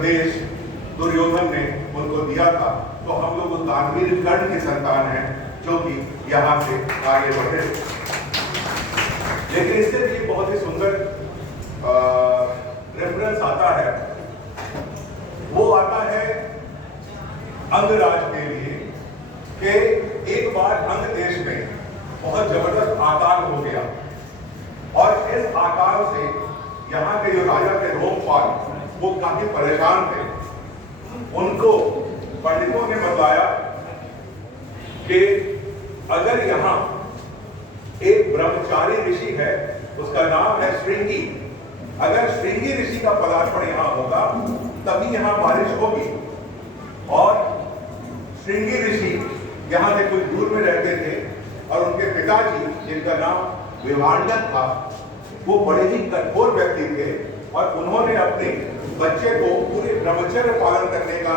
उपदेश दुर्योधन ने उनको दिया था, तो हम लोग उस दानवीर कर्ण की संतान हैं जो कि यहाँ से आगे बढ़े। लेकिन इससे भी बहुत ही सुंदर रेफरेंस आता है, वो आता है अंगराज के लिए कि एक बार अंग देश में बहुत जबरदस्त आकाल हो गया और इस आकाल से यहाँ के जो राजा थे रोमपाल, वो काफी परेशान थे। उनको पंडितों ने बताया कि अगर यहाँ एक ब्रह्मचारी ऋषि है, उसका नाम है श्रृंगी, अगर श्रृंगी ऋषि का पदार्पण यहाँ होगा तभी यहाँ बारिश होगी। और श्रृंगी ऋषि यहाँ से कुछ दूर में रहते थे और उनके पिताजी, जिनका नाम विभांडक था, वो बड़े ही कठोर व्यक्ति थे और उन्होंने अपने बच्चे को पूरे ब्रह्मचर्य पालन करने का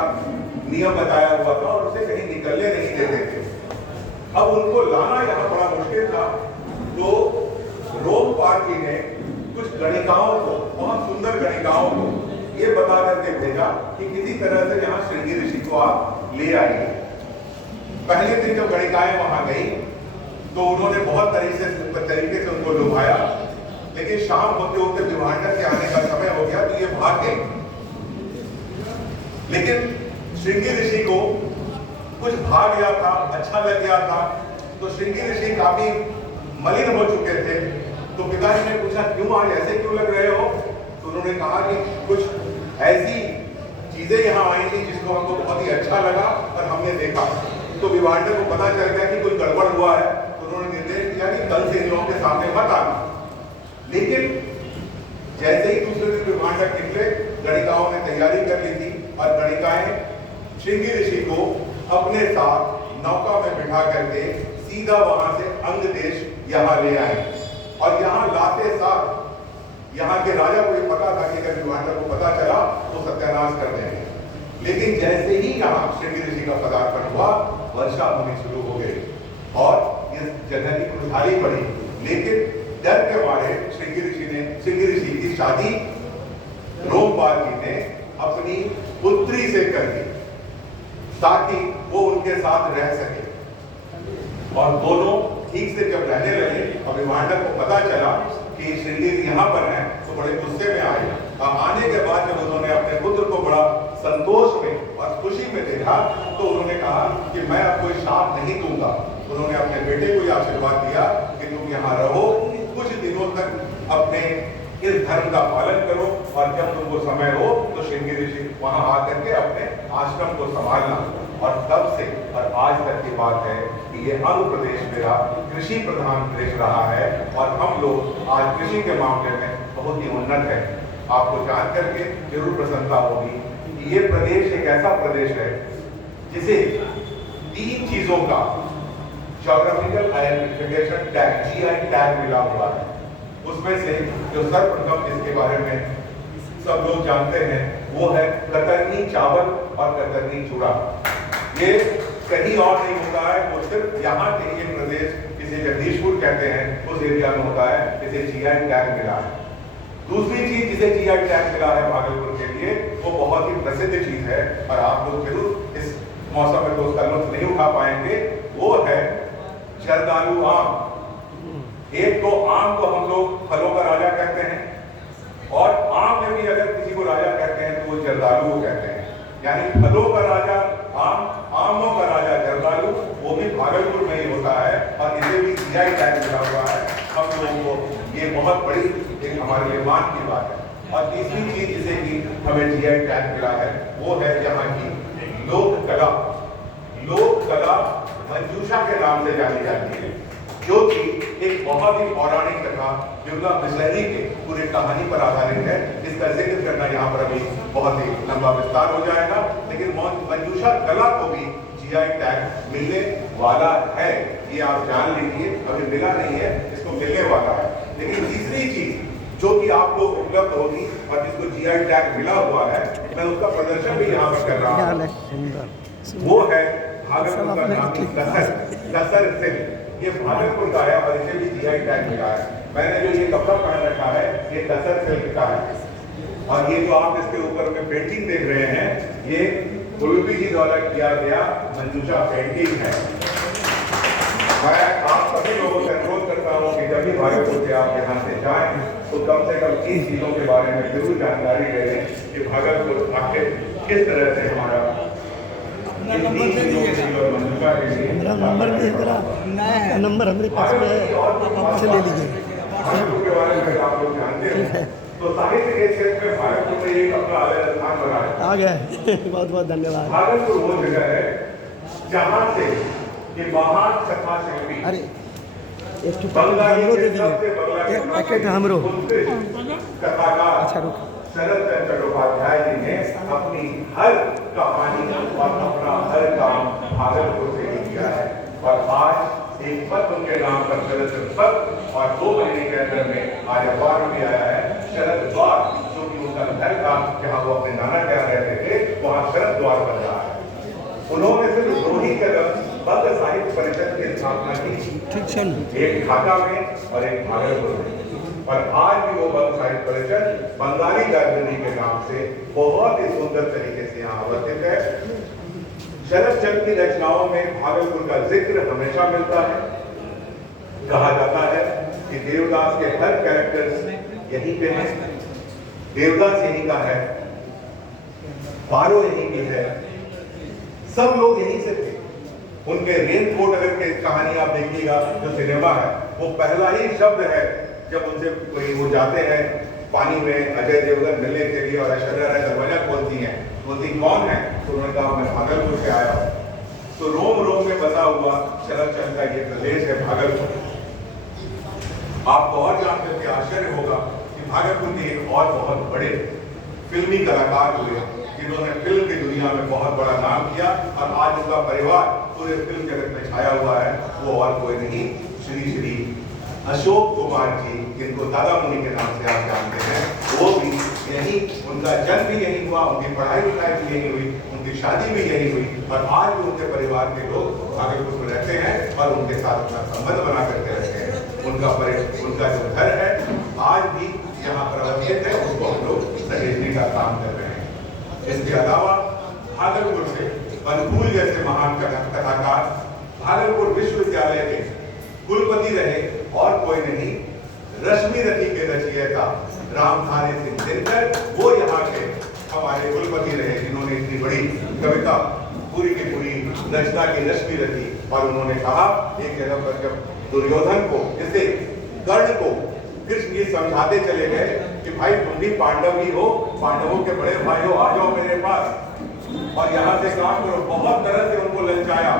नियम बताया हुआ था और उसे कहीं निकलने नहीं देते थे। अब उनको लाना यहाँ बड़ा मुश्किल था, तो रोमपाल जी ने कुछ गणिकाओं को, बहुत सुंदर गणिकाओं को ये बता करके भेजा कि किसी तरह से यहाँ श्रृंगी ऋषि को आप ले आइए। पहले दिन जब गणिकाएं वहां गई तो उन्होंने बहुत तरीके से उनको लुभाया, लेकिन शाम होते होते विभांडक के आने का समय हो गया तो ये भाग गए। लेकिन श्रृंगी ऋषि को कुछ भाग गया था, अच्छा लग गया था, तो श्रृंगी ऋषि काफी मलिन हो चुके थे। तो पिताजी ने पूछा, क्यों आज ऐसे क्यों लग रहे हो? तो उन्होंने कहा कि कुछ ऐसी चीजें यहाँ आई थी जिसको हमको बहुत ही अच्छा लगा और हमने देखा। तो विभांडक को पता चल गया कि कोई गड़बड़ हुआ है, तो उन्होंने निर्देश किया कि कल से इन लोगों के सामने मत आना। लेकिन जैसे ही दूसरे दिन विभांडक निकले, गणिकाओं ने तैयारी कर ली थी और गणिकाएं श्रृंगी ऋषि को अपने साथ नौका में बिठा करके सीधा वहां से अंग देश यहाँ ले आए। और यहाँ लाते साथ यहाँ के राजा को ये पता था कि अगर विभांडक को पता चला तो सत्यानाश कर देंगे। लेकिन जैसे ही यहाँ श्रृंगी ऋषि का पदार्पण हुआ, वर्षा होनी शुरू हो गई और इस जगह की खुशहाली पड़ी। लेकिन डर के मारे श्रृंगी ऋषि की शादी रोमपाल जी ने अपनी पुत्री से कर दी ताकि वो उनके साथ रह सके। और दोनों ठीक से जब रहने लगे और विभांडक को पता चला कि श्रृंगी यहाँ पर है तो बड़े गुस्से में आए। आने के बाद जब उन्होंने अपने पुत्र को बड़ा संतोष में और खुशी में देखा तो उन्होंने कहा कि मैं अब कोई शाप नहीं दूंगा। उन्होंने अपने बेटे को यह आशीर्वाद दिया कि तुम यहाँ रहो, कुछ दिनों तक अपने इस धर्म का पालन करो और जब तुमको समय हो तो श्रृंगी ऋषि वहां आकर के अपने आश्रम को संभालना। और तब से और आज तक की बात है कि ये आंध्र प्रदेश मेरा कृषि प्रधान प्रदेश रहा है और हम लोग आज कृषि के मामले में बहुत ही उन्नत है। आपको जान करके जरूर प्रसन्नता होगी कि ये प्रदेश एक ऐसा प्रदेश है जिसे 3 चीजों का geographical identification tag, GI tag मिला हुआ है। उसमें से जो सर्वप्रथम जिसके बारे में सब लोग जानते हैं वो है कतरनी चावल और कतरनी चूड़ा। ये कहीं और नहीं होता है, वो सिर्फ यहाँ के ये प्रदेश, जिसे जगदीशपुर कहते हैं, उस एरिया में होता है, जिसे GI टैग मिला है। दूसरी चीज जिसे GI टैग मिला है भागलपुर के लिए, वो बहुत ही प्रसिद्ध चीज है और आप लोग जरूर इस मौसम में तो उसका लुत्फ नहीं उठा पाएंगे, वो है जर्दालू आम। एक तो आम को हम लोग फलों का राजा कहते हैं और आम में भी अगर किसी को राजा कहते हैं तो वो जर्दालू कहते हैं। यानी फलों का राजा आम, आमों का राजा जर्दालू, वो भी भागलपुर में ही होता है और इसे भी GI टैग मिला हुआ है। हम लोगों को ये बहुत बड़ी एक हमारे लिए मान की बात है। और तीसरी चीज जिसे कि हमें GI टैग मिला है वो है यहाँ की लोक कला। लोक कला मंजूषा के नाम से जानी जाती है, जो कि एक बहुत ही पौराणिक कथा विमला बिसहरी के पूरे कहानी पर आधारित है, जिसका जिक्र करना यहाँ पर अभी बहुत ही लंबा विस्तार हो जाएगा। लेकिन मंजूषा कला को भी GI टैग मिलने वाला है, ये आप जान लीजिए। अभी मिला नहीं है, इसको मिलने वाला है। लेकिन तीसरी चीज जो कि आपको उपलब्ध होगी और जिसको GI टैग मिला हुआ है, मैं उसका प्रदर्शन भी यहाँ पर कर रहा हूँ, वो है भागलपुर का नाम कसर सिल्क। ये भागलपुर का है और इसे भी GI टैग मिला है। मैंने जो ये कपड़ा पहन रखा है ये कसर सिल्क का है। और ये जो आप इसके ऊपर में पेंटिंग देख रहे हैं, ये कुलबी जी द्वारा किया गया मंजूषा पेंटिंग है। मैं आप सभी लोगों से अनुरोध करता हूँ कि जब भी भागलपुर से आप यहाँ से जाएं तो कम से कम इन चीज़ों के बारे में जरूर जानकारी ले लें कि भागलपुर आखिर किस तरह से हमारा मेरा नंबर नहीं है, नंबर हमारे पास में है, आप आपसे ले लीजिए। भागलपुर के बारे में आप लोग जानते हैं तो साहित्य के क्षेत्र में भागलपुर ने एक अपना अलग स्थान बनाया। आ गया बहुत बहुत धन्यवाद। भागलपुर वो जगह है जहाँ से ये महान कथा शिल्पी अरे एक हमरो दे दीजिए, एक पैकेट हमरो। कथाकार अच्छा रुक। शरद चंद्र चट्टोपाध्याय जी ने अपनी हर कहानी और अपना हर काम भागलपुर से ही किया है। और आज एक पत्र उनके नाम पर शरद पत्र और 2 महीने के अंदर में आज अखबार में आया है शरद द्वार, जो कि उनका घर था जहाँ वो अपने नाना क्या रहते थे, वहाँ शरद द्वार बन रहा है। उन्होंने सिर्फ 2 ही कदम बंग साहित्य परिषद की स्थापना की, एक ढाका में और एक भागलपुर में। और आज भी वो बंग साहित्य परिषद बंगाली लाइब्रेरी के नाम से बहुत ही सुंदर तरीके से यहाँ अवस्थित है। शरद चंद्र की रचनाओं में भागलपुर का जिक्र हमेशा मिलता है। कहा जाता है कि देवदास के हर कैरेक्टर्स यहीं पे हैं, देवदास यहीं का है, पारो यहीं की है, सब लोग यहीं से थे। उनके रेनकोट अगर के कहानी आप देखिएगा, जो सिनेमा है, वो पहला ही शब्द है जब उनसे कोई वो जाते हैं पानी में अजय देवगन मिलने के लिए और ऐश्वर्या राय दरवाजा खोलती हैं, बोलती कौन है, तो उन्होंने कहा मैं भागलपुर से आया हूँ। तो रोम रोम में बसा हुआ शरद चंद्र का ये प्रदेश है भागलपुर। आपको और जानकर के आश्चर्य होगा कि भागलपुर के एक और बहुत बड़े फिल्मी कलाकार हुए जिन्होंने फिल्म की दुनिया में बहुत बड़ा नाम किया और आज उनका परिवार पूरे फिल्म जगत में छाया हुआ है। वो और कोई नहीं, श्री अशोक कुमार जी, जिनको दादा मुनि के नाम से आप जानते हैं। वो भी यही, उनका जन्म भी यही हुआ, उनकी पढ़ाई लिखाई भी यही हुई, उनकी शादी भी यही हुई और आज भी उनके परिवार के लोग भागलपुर में रहते हैं और उनके साथ अपना संबंध बना करके रहते हैं। उनका जो घर है आज भी यहाँ पर अवस्थित है, उसको हम लोग सहेजने का काम कर रहे हैं। इसके अलावा भागलपुर से अनुकूल जैसे महान कथाकार भागलपुर विश्वविद्यालय के कुलपति रहे और कोई नहीं, रश्मि रथी के रचयिता रामधारी सिंह दिनकर, वो यहाँ के हमारे कुलपति रहे, जिन्होंने इतनी बड़ी कविता पूरी की पूरी रचना की रश्मि रथी। और उन्होंने कहा एक जगह पर जब दुर्योधन को, जैसे कर्ण को कृष्ण ये समझाते चले गए कि भाई तुम भी पांडव ही हो, पांडवों के बड़े भाई हो, आ जाओ मेरे पास और यहाँ से काम करो, बहुत तरह से उनको ललचाया।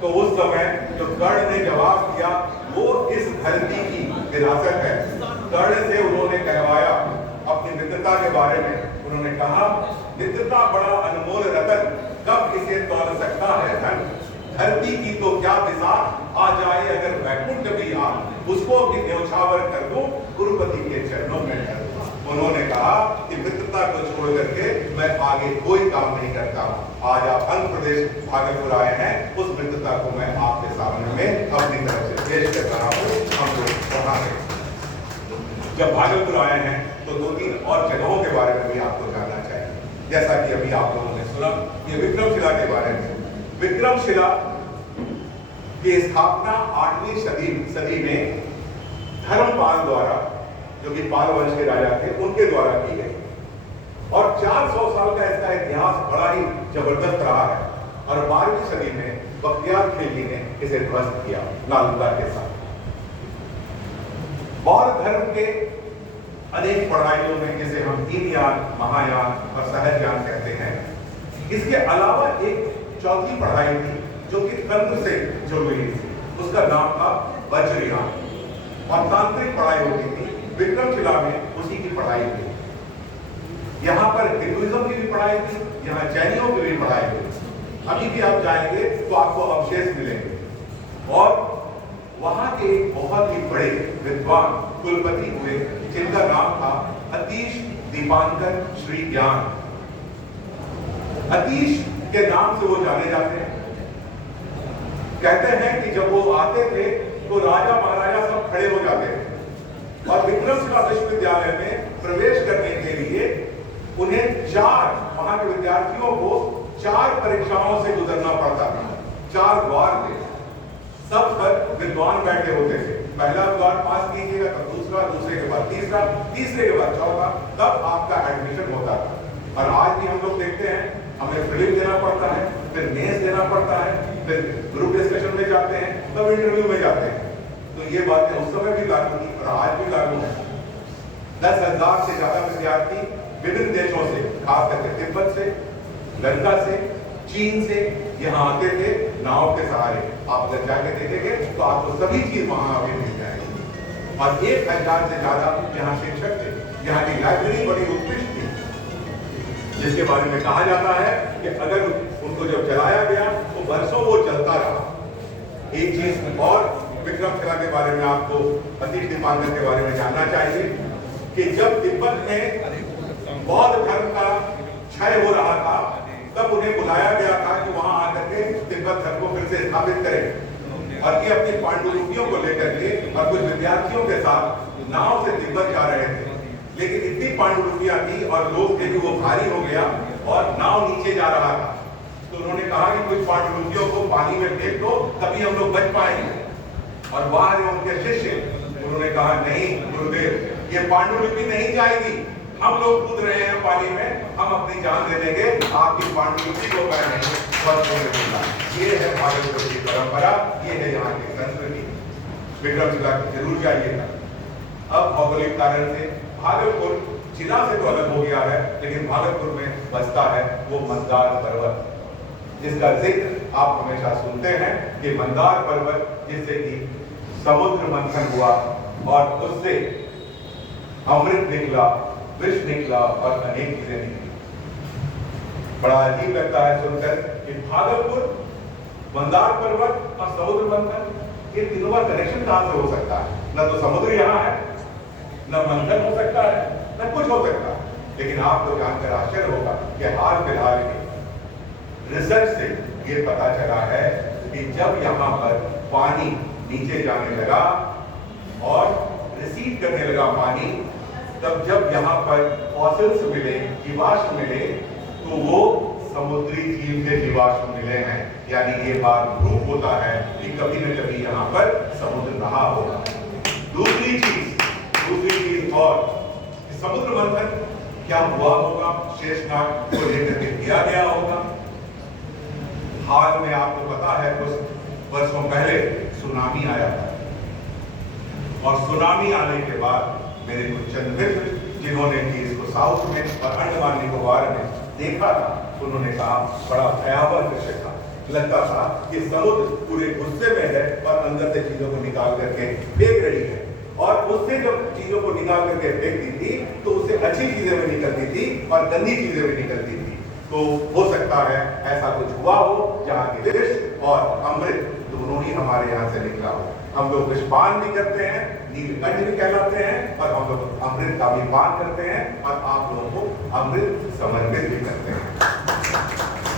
तो उस समय जो कर्ण ने जवाब दिया वो इस धरती की विरासत है। कर्ण से उन्होंने कहवाया अपनी मित्रता के बारे में। उन्होंने कहा मित्रता बड़ा अनमोल रतन, कब इसे तोल सकता है धन, धरती की तो क्या विसाख, आ जाए अगर वैकुंठ भी आ, उसको भी न्यौछावर कर दूं, गुरुपति के चरणों में कर दूं। उन्होंने कहा कि मित्रता को छोड़ करके मैं आगे कोई काम नहीं करता। आज आप आंध्र प्रदेश भागलपुर आए हैं, उस मित्रता को मैं आपके सामने में अपनी तरफ से पेश कर रहा हूँ। हम लोग वहां से जब भागलपुर आए हैं तो 2-3 और जगहों के बारे में भी आपको जानना चाहिए। जैसा कि अभी आप लोगों ने सुना ये विक्रमशिला के बारे में। विक्रमशिला की स्थापना 8वीं सदी में धर्मपाल द्वारा, जो कि पाल वंश के राजा थे, उनके द्वारा की गई और 400 साल का इसका इतिहास बड़ा ही जबरदस्त रहा है। और 12वीं सदी में बख्तियार खिलजी ने इसे ध्वस्त किया नालंदा के साथ। बौद्ध धर्म के अनेक पढ़ाइयों में, जिसे हम हीनयान, महायान और सहजयान कहते हैं, इसके अलावा एक चौथी पढ़ाई थी जो कि तंत्र से जुड़ी हुई थी, उसका नाम था वज्रयान। और तांत्रिक पढ़ाई होती थी। विक्रमशिला में उसी की पढ़ाई थी। यहाँ पर हिंदुइज्म की भी पढ़ाई थी, यहाँ जैनियों की भी पढ़ाई थी। अभी भी आप जाएंगे तो आपको अवशेष मिलेंगे। और वहां के बहुत ही बड़े विद्वान कुलपति हुए जिनका नाम था अतीश दीपांकर श्री ज्ञान। अतीश के नाम से वो जाने जाते हैं। कहते हैं कि जब वो आते थे तो राजा महाराजा सब खड़े हो जाते थे और विक्रमशिला विश्वविद्यालय में प्रवेश करने के लिए उन्हें 4 वहां के विद्यार्थियों को 4 परीक्षाओं से गुजरना पड़ता था। 4 द्वार थे, सब पर विद्वान बैठे होते थे। पहला द्वार पास कीजिएगा तब दूसरा, दूसरे के बाद तीसरा, तीसरे के बाद चौथा, तब आपका एडमिशन होता था। और आज भी हम लोग देखते हैं, हमें प्रीलिम देना पड़ता है, फिर मेंस देना पड़ता है, फिर ग्रुप डिस्कशन में जाते हैं, तब इंटरव्यू में जाते हैं। तो ये बातें उस समय भी लागू थी और आज भी लागू है। 10,000 से ज्यादा विद्यार्थी विभिन्न देशों से, खास करके तिब्बत से, लंका से, चीन से यहाँ आते थे नाव के सहारे। आप अगर जाके देखेंगे तो आपको सभी चीज वहां आगे मिल जाएगी। और 1,000 से ज्यादा यहाँ शिक्षक थे। यहाँ की लाइब्रेरी बड़ी उत्कृष्ट थी, जिसके बारे में कहा जाता है कि अगर उनको जब चलाया गया तो वर्षों वो चलता रहा। एक चीज और विक्रमशिला के बारे में आपको, सतीश दीपांकर के बारे में जानना चाहिए कि जब तिब्बत में बौद्ध धर्म का क्षय हो रहा था, तब उन्हें बुलाया गया था कि वहां आकर के तिब्बत धर्म को फिर से स्थापित करें। और ये अपनी पांडुलिपियों को लेकर के और कुछ विद्यार्थियों के साथ नाव से तिब्बत जा रहे थे। लेकिन इतनी पांडुलिपियां थी और लोग थे कि वो भारी हो गया और नाव नीचे जा रहा था। तो उन्होंने कहा कि कुछ पांडुलिपियों को पानी में फेंक दो, तभी हम लोग बच पाएंगे। और वहां जो उनके शिष्य, उन्होंने कहा नहीं गुरुदेव, ये पांडुलिपि नहीं जाएगी, हम लोग कूद रहे हैं पानी में, हम अपनी जान दे देंगे, आपकी पांडुलिपि को मैं नहीं स्पर्श होने दूंगा। ये है भागलपुर की परंपरा, ये है यहाँ की संस्कृति। विक्रमशिला जरूर जाइएगा। अब भौगोलिक कारण से भागलपुर जिला से तो अलग हो गया है, लेकिन भागलपुर में बसता है वो मंदार पर्वत, जिसका जिक्र आप हमेशा सुनते हैं कि मंदार पर्वत जिससे कि समुद्र मंथन हुआ और उससे अमृत निकला, विष निकला और अनेक चीजें निकली। बड़ा अजीब लगता है सुनकर कि भागलपुर, मंदार पर्वत और समुद्र मंथन, ये तीनों का कनेक्शन कहां से हो सकता है? न तो समुद्र यहाँ है, न मंथन हो सकता है, न कुछ हो सकता है। लेकिन आपको जानकर आश्चर्य होगा कि हाल फिलहाल में रिसर्च से ये पता चला है कि जब यहाँ पर पानी नीचे जाने लगा और रिसीड करने लगा पानी, तब जब यहाँ पर फॉसिल्स मिले, जीवाश्म मिले, तो वो समुद्री जीव के जीवाश्म मिले हैं। यानी ये बात प्रूफ होता है कि कभी न कभी यहाँ पर समुद्र रहा होगा। दूसरी चीज और समुद्र मंथन क्या हुआ होगा, शेषनाग को लेकर के किया गया होगा। हाल में आपको पता है कुछ वर्षों पहले सुनामी आया था, और सुनामी आने के बाद मेरे कुछ चंद मित्र जिन्होंने कि इसको साउथ में और अंडमान निकोबार में देखा था, उन्होंने कहा बड़ा भयावह दृश्य था। लगता था कि समुद्र पूरे गुस्से में है और अंदर से चीजों को निकाल करके फेंक रही है, और उससे जब चीजों को निकाल करके फेंकती थी तो उससे अच्छी चीजें भी निकलती थी और गंदी चीजें भी निकलती थी। तो हो सकता है ऐसा कुछ हुआ हो जहाँ की विष और अमृत दोनों ही हमारे यहाँ से निकला हो। हम लोग विषपान भी करते हैं, नीलकंठ भी कहलाते हैं, और हम लोग अमृत का भी पान करते हैं, और आप लोगों को अमृत समर्पित भी करते हैं।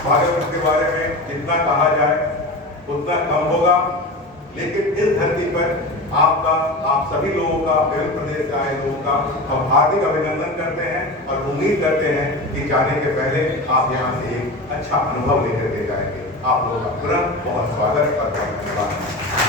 भागवत के बारे में जितना कहा जाए उतना कम होगा, लेकिन इस धरती पर आपका, आप सभी लोगों का, विभिन्न प्रदेश से आए लोगों का हम हार्दिक अभिनंदन करते हैं और उम्मीद करते हैं कि जाने के पहले आप यहाँ से एक अच्छा अनुभव लेकर के जाएंगे। आप लोगों का तुरंत बहुत स्वागत और बहुत धन्यवाद।